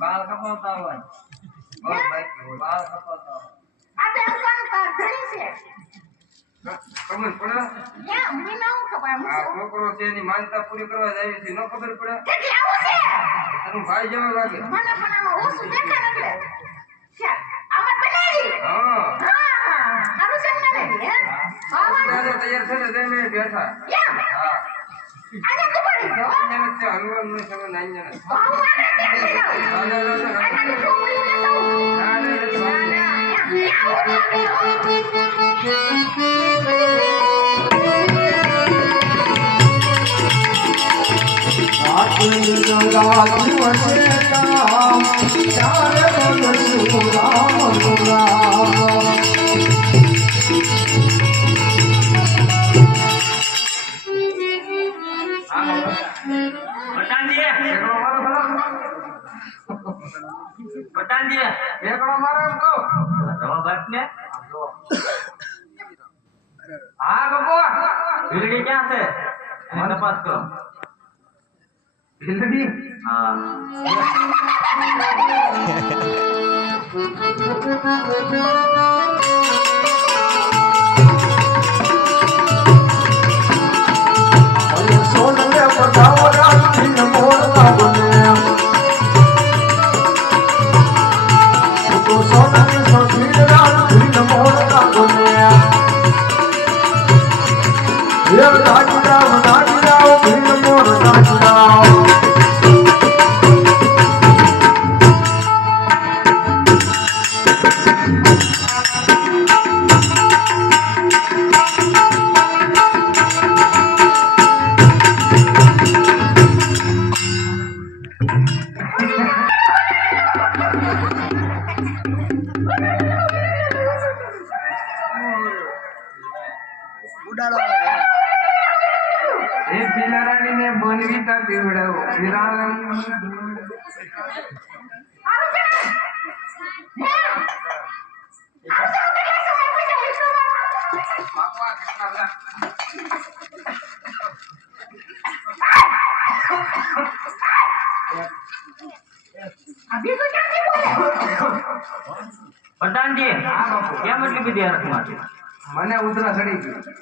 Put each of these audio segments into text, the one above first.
બાલ કપાવતા હોય બાલ કપાવતા છોકરો છે એની માનતા પૂરી કરવા જાય છે ન ખબર પડે તારું ભાઈ જેવો લાગે તૈયાર છે ને બેઠા क्या से तपास करो भिलड़ी हां सोनले पटावरा दिन मोर लागने तो सोनले सोतीरा दिन मोर लागने ये नाचराव दिन मोर नाचराव प्रधान जी क्या मतलब विद्या મને ઉધરા ચડી ગઈ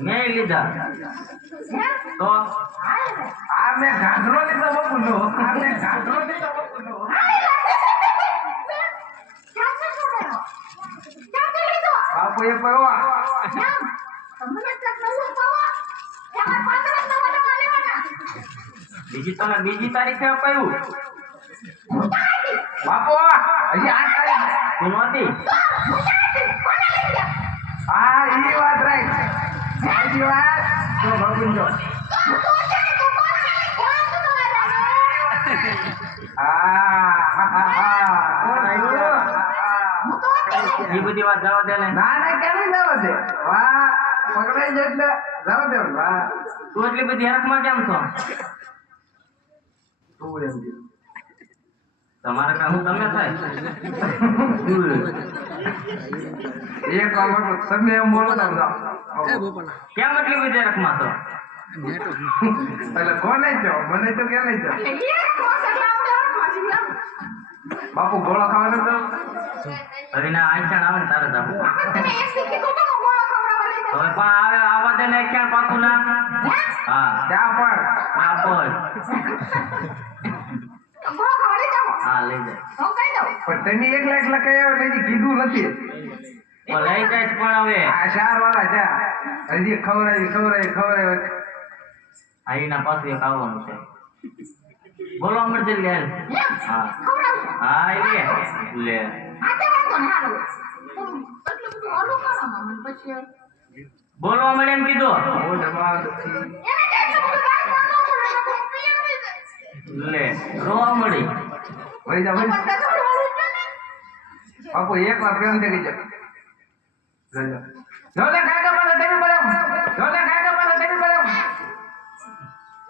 મેં લીધા તો આ મેં ઘાઘરો લીધો બકુલો બાપુ એ પવા બીજી તારીખે અપાયું બાપુ હજી 8 તારીખ નહોતી હા ઈ વાત રાઈટ સાચી વાત તો ભગુંજો એ બધી વાત જવા દે ને ના કેમ જવા દે વાહ પકડાઈ જાય એટલે જવા દે વાહ તું એટલી બધી હરખમાં કેમ છો તમારે કામ તમે થાય એક કામ તમે એમ બોલો તો કેમ એટલી બધી હરખમાં છો એટલે કોને છો મને તો કે લઈ જાઓ બાપુ ગોળા ખાવાનો તો હરીના આંચણ આવે ને તારે જાવ હવે પણ આવે આવા દે ને ક્યાં પાકું ના હા ત્યાં પણ આ બોલ બોલો ખવડી જાઓ હા લઈ જાય તો કહી દઉં પણ તમે એકલા કઈ આવ્યો નથી કીધું નથી તો લઈ જાય પણ હવે આ 4 વાળા જ્યાં હજી ખવડાવી આઈના પાસે એક આવવાનું છે બોલો અમરજી લે હા ખવડાવશો હા લે લે આજે વાંધો ને હાલો એટલું બધું ઓલું કરો મને પછી બોલો અમર એમ કીધું એને કે એટલું બધું વાત ન કરો લે રોવા મળી વઈ જા પણ તો થોડું ઓલું છે ને બાપુ એક વાર પ્રેમ થઈ જાય જોલે કાકા પાસે તેની પડે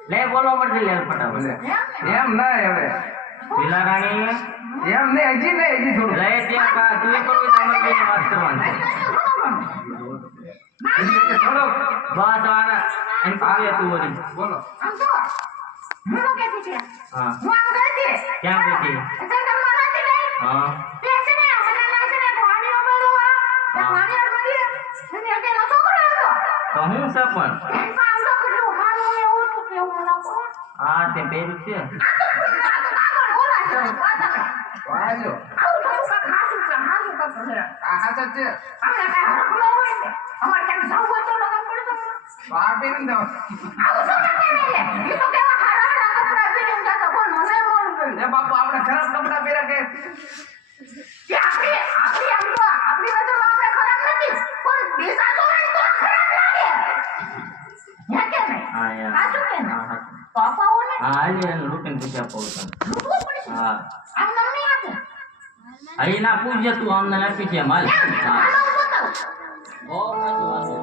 લે બોલો અમરજી લે ફટાફટ એમ ના હવે પેલા રાણી એમ ને હજી થોડું લે ત્યાં કા તું કરવી તો અમરજી વાત કરવાની થોડો બસ આના એમ પાવે તું વળી બોલો આમ તો હું તો કહેતી છે હા હું આમ ગઈ હતી ક્યાં ગઈ હતી? એટલે તમને નથી ગઈ હા તે છે ને મને લાગે છે ને પાણી ઓબળો આ પાણી ઓબળી અને કે નો છોકરો હતો તો હું છે પણ એમ કામ તો કેટલું હારું એવું તો કેવું લાગો હા તે પહેર્યું છે ઓલા છે વાજો આવું થોડું કા ખાસું છે છે આ હાથ જ છે આપણે કાંઈ હરખ ન હોય ને અમારે ક્યાંક જવું હોય તો લગન કરી દો આ પહેરીને જાઓ આવું શું કરતા નહીં એ તો કેવા હારા કપડા પહેરીને જતા કોણ મને મોડું કર્યું એ બાપુ આપણે ખરાબ કપડા પહેર્યા કે કે આપણી આમ તો આપણી નજરમાં આપણે ખરાબ નથી પણ બીજા જોવે તો ખરાબ લાગે હે કે નહીં હા યાર સાચું કે નહીં હા પાપાઓને હા આજે રૂટીન પૂછ્યા પડે લૂંટવું પડશે હા આમ તમને આપે અહીં ના પૂછજે તું અમને નાખી છે માલ હા આનો બતાવ બહુ સાચી વાત છે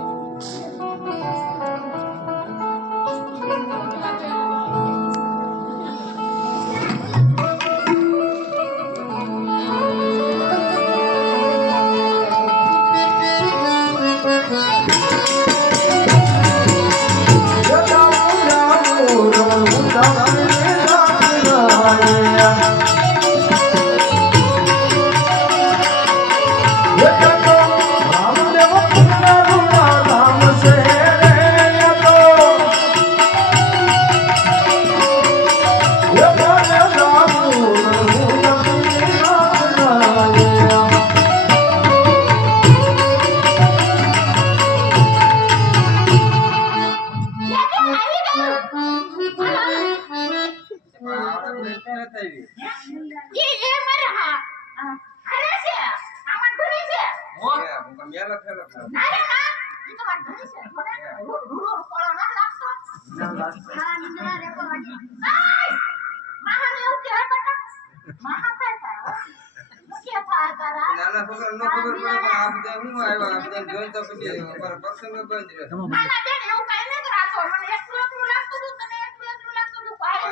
નાના છોકરા નો ખબર પડે પણ આ બધા હું આવ્યા બધા જોઈ તો પછી અમારા પ્રસંગ બંધ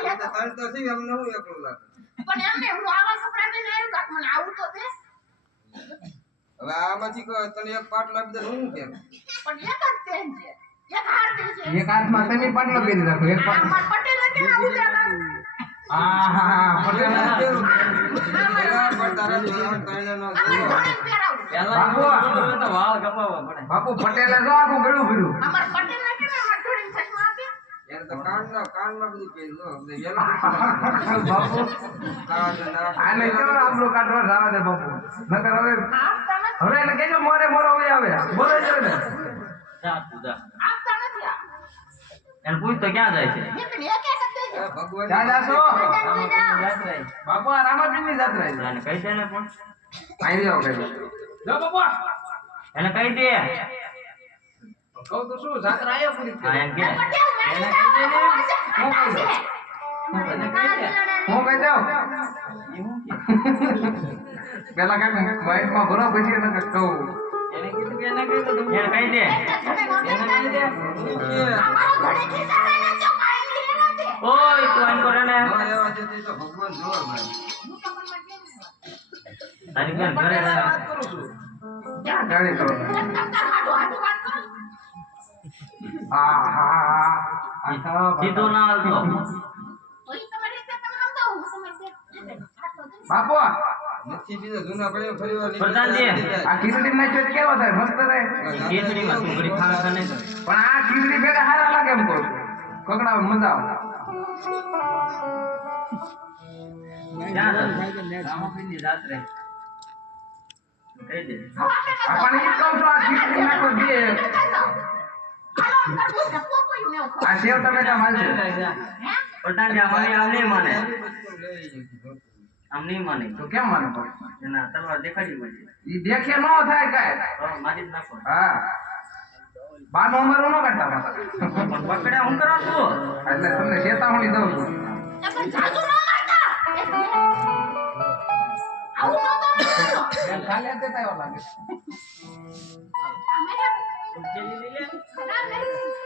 રહે તારે તો સી અમને હું એકલું લાગે પણ એમને હું આવા કપડા પહેરીને આવ્યું કાક મને આવું તો દે હવે આમાંથી તને એક પાટલો આપી દે હું કેમ પણ એક જ પેન છે એક હાર દે છે એક હાથમાં તમે પાટલો પહેરી રાખો એક અમાર પટેલ કેલા ઉતર્યા હા પટેલ પેલા તારા જોવા તને નો વાળ કપાવવા પડે બાપુ પટેલે જો આખું ગળું ભર્યું અમાર પટેલ ને કેલા અમાર જોડીને ચશ્મા આપ્યા યાર તો કાનમાં બધું પહેર્યું આપણે યેલો બાપુ આને કેવો આપણો કાઢવા જાવા દે બાપુ નકર હવે આપતા નથી હવે એટલે કેજો મોરે મોરો હોય આવે બોલે છે ને જા તું જા આપતા નથી આ એને પૂછ તો ક્યાં જાય છે એક જ દેજો ભગવાન ક્યાં જાશો બાપુ આ રામાપીરની જાત્રા છે એને કહી દે ને પણ આવી જાઓ કઈ જો બાપુ એને કહી દે કહું તો શું જાત્રા આયા પૂરી હા એમ કે પટેલ એને મેં કહી દે ને હું કહી દઉં પેલા કઈ માઇન્ડમાં ભરો પછી એને કહું એને કીધું કે એને કહી દે એને કહી દે ઓય તું આન કરે ને ભગવાન જોવા ભાઈ તારી બેન ઘરે વાત કરું છું જાણી કરો સીધો ના હાલતો બાપુ પ્રધાનજી આ ખીચડી નાખ્યો તો કેવો થાય મસ્ત થાય ખીચડીમાં તું ઘડી ખાવા ખાને પણ આ ખીચડી ભેગા હારા લાગે એમ કહું છું કકડાવ મજા આવે રામોપીરની રાત્રે કહી દે આપણે ઈ કહું છું આ ખીચડી નાખો દે આ સેવ ટમેટા માલશે પ્રધાનજી અમારી આમ નહીં માને આમ નહીં માને તો કેમ માનો પણ એના તલવાર દેખાડી હોય ઈ દેખે ન થાય કાય તો મારી જ નાખો હા બાનો અમારો ન કાઢતા પાછા પણ પકડ્યા હું કરવા તું એટલે તમને ચેતવણી દઉં છું પણ જાજુ ન મારતા આવું નતો મારતો ખાલી હાથે થાય એવું લાગે ખરાબ નહીં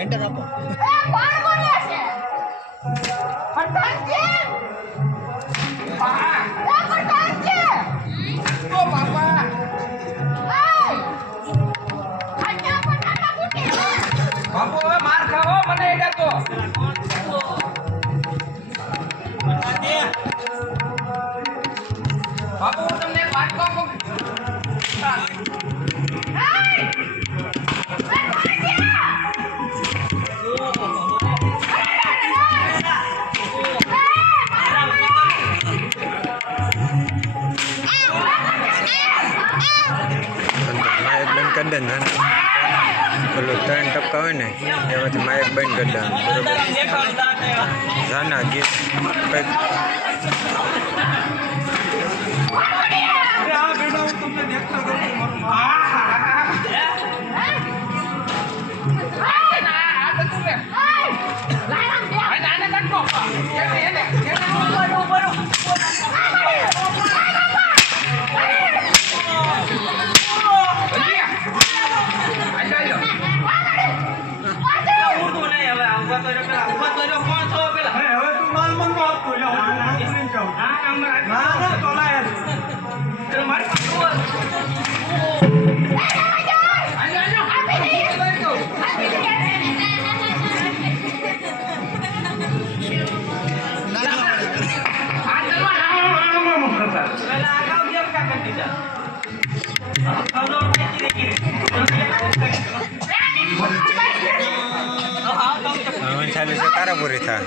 એન્ટર આપો. કોણ બોલે છે? પ્રધાનજી. પ્રધાનજી. ઓ બાપા. આજા પટાકા ફૂટે. બાપુ હવે માર ખાવો મને એડા તો. બાપુ હું તમને એક વાત કહું. Kandang kan પેલું 3 ટપકા હોય ને એમાંથી માઇક બંધ કરી દેવાનું બરોબર જાના ગીત કંઈક ચાલુ છે કારાપુરી થાય